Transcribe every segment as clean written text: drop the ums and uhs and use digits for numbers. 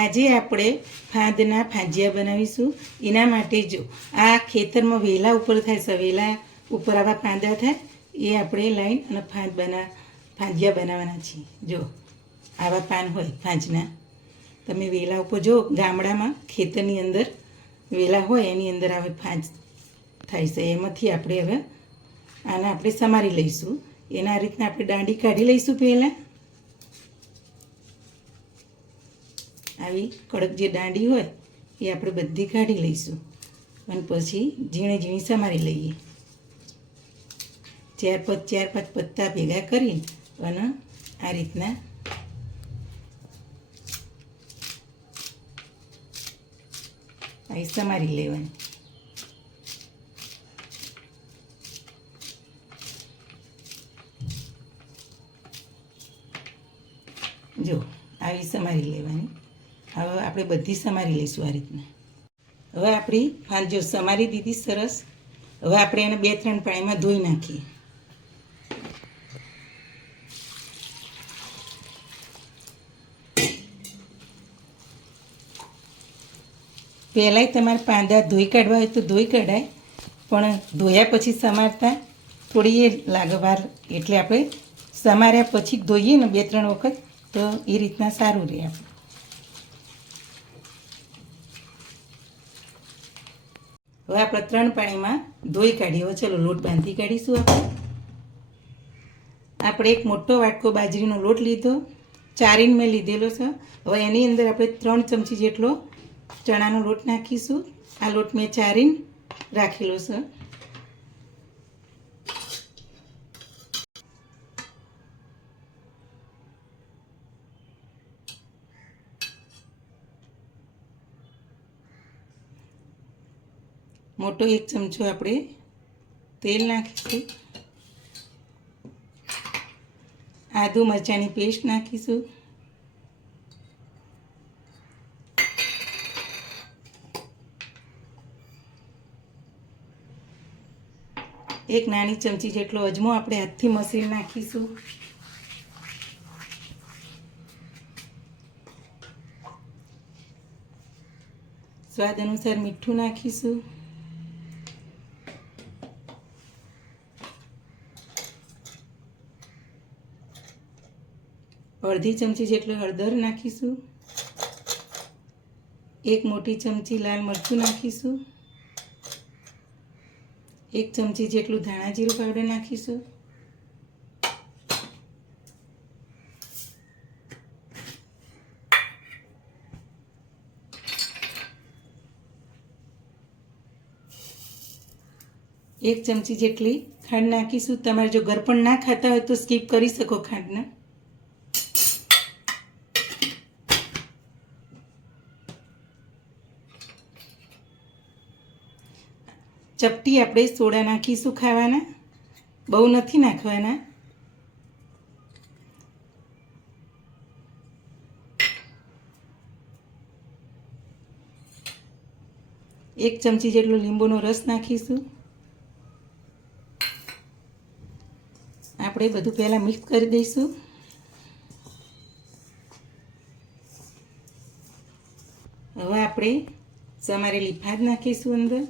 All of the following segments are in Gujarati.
આજે આપણે ફાંદના ફાંજિયા બનાવીશું. એના માટે જો આ ખેતરમાં વેલા ઉપર થાય છે, વેલા ઉપર આવા ફાંદા થાય એ આપણે લાઈન અને ફાંજિયા બનાવવાના છીએ. જો આવા પાન હોય ફાંજના, તમે વેલા ઉપર જો ગામડામાં ખેતરની અંદર વેલા હોય એની અંદર આવે ફાંજ થાય છે, એમાંથી આપણે હવે આને આપણે સમારી લઈશું. એના રીતના આપણે દાંડી કાઢી લઈશું. પહેલાં આવી કડક જે દાંડી હોય એ આપણે બધી કાઢી લઈશું અને પછી ઝીણી ઝીણી સમારી લઈએ. ચાર પાંચ પત્તા ભેગા કરી અને આ રીતના આવી સમારી લેવાની. જો આવી સમારી લેવાની. હવે આપણે બધી સમારી લઈશું આ રીતના. હવે આપણી ફાંજો સમારી દીધી સરસ. હવે આપણે એને 2-3 પાણીમાં ધોઈ નાખીએ. પહેલાંય તમારે પાંદા ધોઈ કાઢવા હોય તો ધોઈ કઢાય, પણ ધોયા પછી સમારતા થોડી એ લાગે વાર, એટલે આપણે સમાર્યા પછી ધોઈએ ને 2-3 વખત તો એ રીતના સારું રહે. આપણે હવે આપણે 3 પાણીમાં ધોઈ કાઢીએ. હવે ચલો લોટ બાંધી કાઢીશું. આપણે એક મોટો વાટકો બાજરીનો લોટ લીધો, ચારીને મેં લીધેલો છે. હવે એની અંદર આપણે 3 ચમચી જેટલો ચણાનો લોટ નાખીશું. આ લોટ મેં ચારીને રાખેલો છે. મોટો 1 ચમચો આપણે તેલ નાખીશું. આદુ મરચાંની પેસ્ટ નાખીશું. એક નાની ચમચી જેટલો અજમો આપણે હાથથી મસળી નાખીશું. સ્વાદ અનુસાર મીઠું નાખીશું. અડધી ચમચી જેટલો હળદર નાખીશું. 1 મોટી ચમચી લાલ મરચું નાખીશું. 1 ચમચી જેટલું ધાણા જીરું પાવડર નાખીશું. એક ચમચી જેટલી ખાંડ નાખીશું. તમારે જો ગરપણ ના ખાતા હોય તો સ્કીપ કરી શકો ખાંડને. ચપટી આપણે સોડા નાખીશું ખાવાના, બહુ નથી નાખવાના. એક ચમચી જેટલો લીંબુનો રસ નાખીશું. આપણે બધું પહેલાં મિક્સ કરી દઈશું. હવે આપણે સમારેલી ફાંદ નાખીશું અંદર.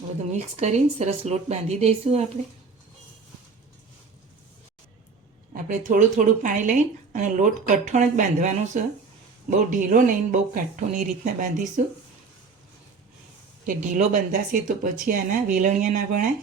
બધું મિક્સ કરીને સરસ લોટ બાંધી દઈશું. આપણે થોડું થોડું પાણી લઈને અને લોટ કઠણ જ બાંધવાનો છે, બહુ ઢીલો નહીં, બહુ કાઠો નહીં. રીતના બાંધીશું કે ઢીલો બંધાશે તો પછી આના વેલણિયા ના વણાય.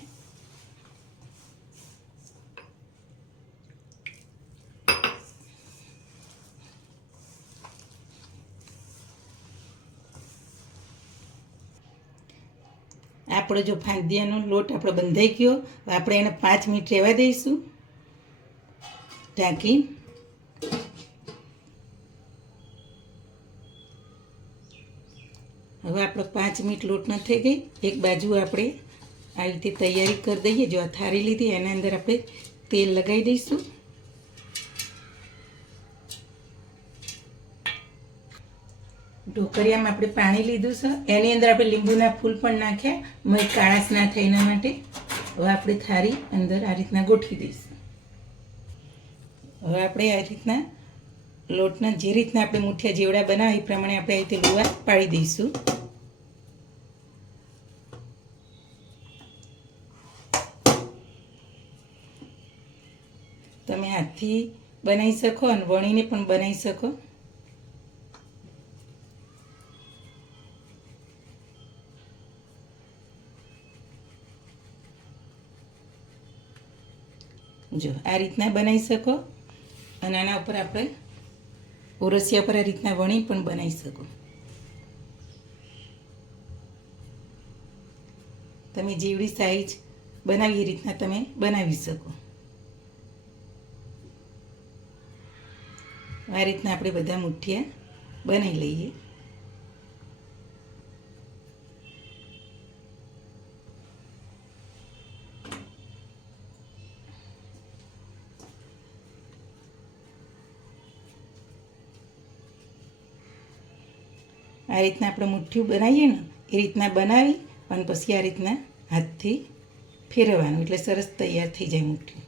આપણો જો ફાંદિયાનો લોટ આપણો બંધાઈ ગયો, આપણે એને 5 મિનિટ રહેવા દઈશું ઢાંકી. હવે આપણો 5 મિનિટ લોટ ન થઈ ગઈ. એક બાજુ આપણે આ રીતે તૈયારી કરી દઈએ. જો આ થાળી લીધી એના અંદર આપણે તેલ લગાવી દઈશું. ઢોકળિયામાં આપણે પાણી લીધું છે, એની અંદર આપણે લીંબુના ફૂલ પણ નાખ્યા, મય કાળાશ ના થાય એના માટે. હવે આપણે થાળી અંદર આ રીતના ગોઠવી દઈશું. હવે આપણે આ રીતના લોટના જે રીતના આપણે મુઠિયા જેવડા બનાવે એ પ્રમાણે આપણે આ રીતે લુવા પાડી દઈશું. તમે હાથથી બનાવી શકો અને વણીને પણ બનાવી શકો. જો આ રીતના બનાવી શકો અને આના ઉપર આપણે ઓરસિયા પર આ રીતના વણી પણ બનાવી શકો. તમે જેવડી સાઈઝ બનાવી એ રીતના તમે બનાવી શકો. આ રીતના આપણે બધા મુઠિયા બનાવી લઈએ. આ રીતના આપણે મુઠ્ઠીયું બનાવીએ ને એ રીતના બનાવી અને પછી આ રીતના હાથથી ફેરવવાનું એટલે સરસ તૈયાર થઈ જાય મુઠ્ઠીયું.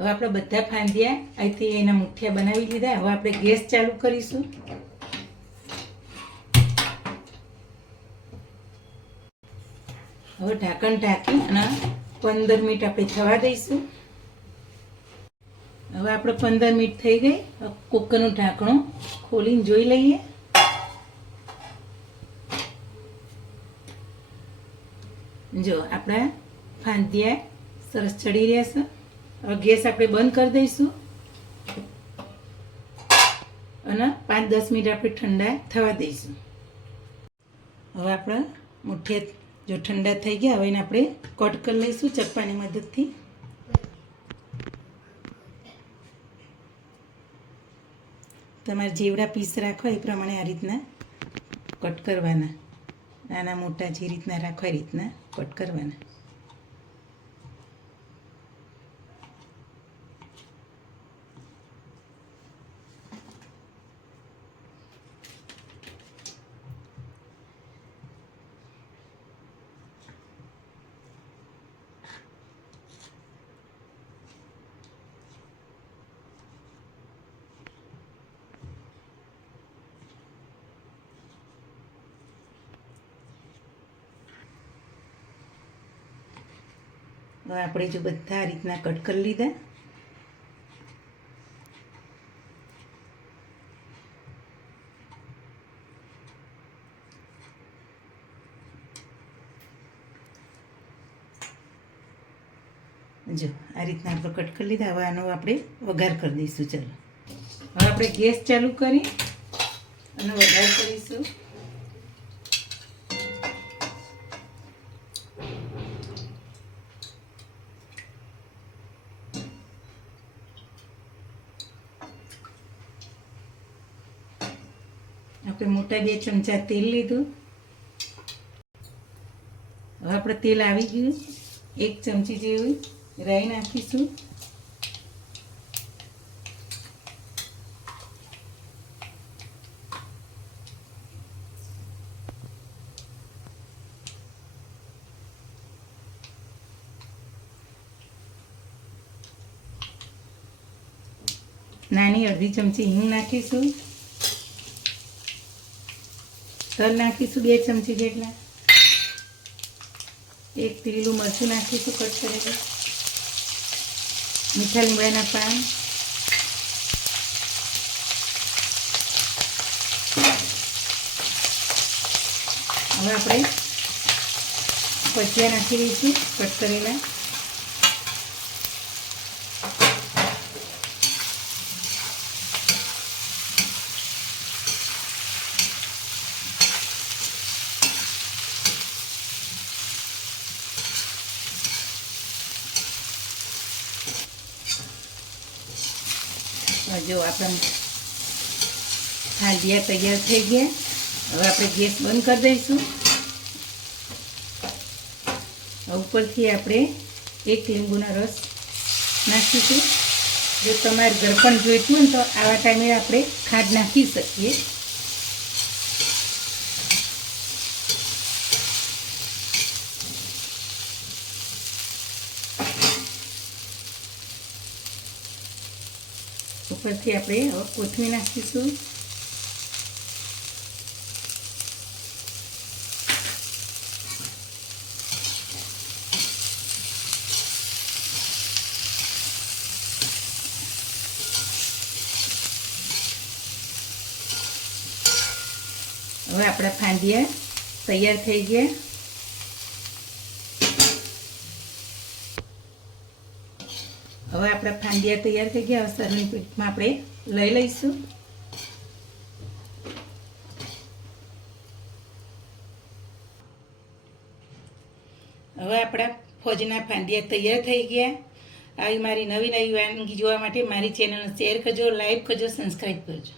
હવે આપણે બધા ફાંદિયા અહીંથી એના મુઠિયા બનાવી લીધા. હવે આપણે ગેસ ચાલુ કરીશું. હવે ઢાંકણ ઢાંકી અને 15 મિનિટ આપણે થવા દઈશું. હવે આપણે 15 મિનિટ થઈ ગઈ. કુકરનું ઢાંકણું ખોલીને જોઈ લઈએ. જો આપણા ફાંદિયા સરસ ચડી રહ્યા છે. હવે ગેસ આપણે બંધ કરી દઈશું અને 5-10 મિનિટ આપણે ઠંડા થવા દઈશું. હવે આપણા મુઠિયા જો ઠંડા થઈ ગયા, હવે એને આપણે કટ કરી લઈશું ચપ્પાની મદદથી. તમારે જેવડા પીસ રાખવા એ પ્રમાણે આ રીતના કટ કરવાના. નાના મોટા જે રીતના રાખવા એ રીતના કટ કરવાના. હવે આપણે જો બધા આ રીતના કટ કરી લીધા. જો આ રીતના આપણે કટ કરી લીધા. હવે આનો આપણે વઘાર કરી દઈશું. ચાલો હવે આપણે ગેસ ચાલુ કરી અને વઘાર કરીશું. આપણે મોટા 2 ચમચા તેલ લીધું. હવે આપણે તેલ આવી ગયું. 1 ચમચી જેવી રાઈ નાખીશું. નાની અડધી ચમચી હિંગ નાખીશું. તલ નાખીશું 2 ચમચી જેટલા. 1 લીલું મરચું નાખીશું કટ કરેલું. મીઠા લીમડાના પાન. હવે આપણે ભજીયા નાખી દઈશું કટ કરેલા. જો આપણે ફાંદિયા તૈયાર થઈ ગયા. હવે આપણે ગેસ બંધ કરી દઈશું. ઉપરથી આપણે 1 લીંબુનો રસ નાખીશું. જો તમારે ગળપણ જોઈતું હોય તો આવા ટાઈમે આપણે ખાંડ નાખી શકીએ. ઉપરથી આપણે હવે કોથમીર નાખીશું. હવે આપણા ફાંદિયા તૈયાર થઈ ગયા. હવે આપણા ફાંદિયા તૈયાર થઈ ગયા. હવે સર્વિંગ પ્લેટમાં આપણે લઈ લઈશું. હવે આપણા ફોજના ફાંદિયા તૈયાર થઈ ગયા. આવી મારી નવી વાનગી જોવા માટે મારી ચેનલને શેર કરજો, લાઈક કરજો, સબસ્ક્રાઈબ કરજો.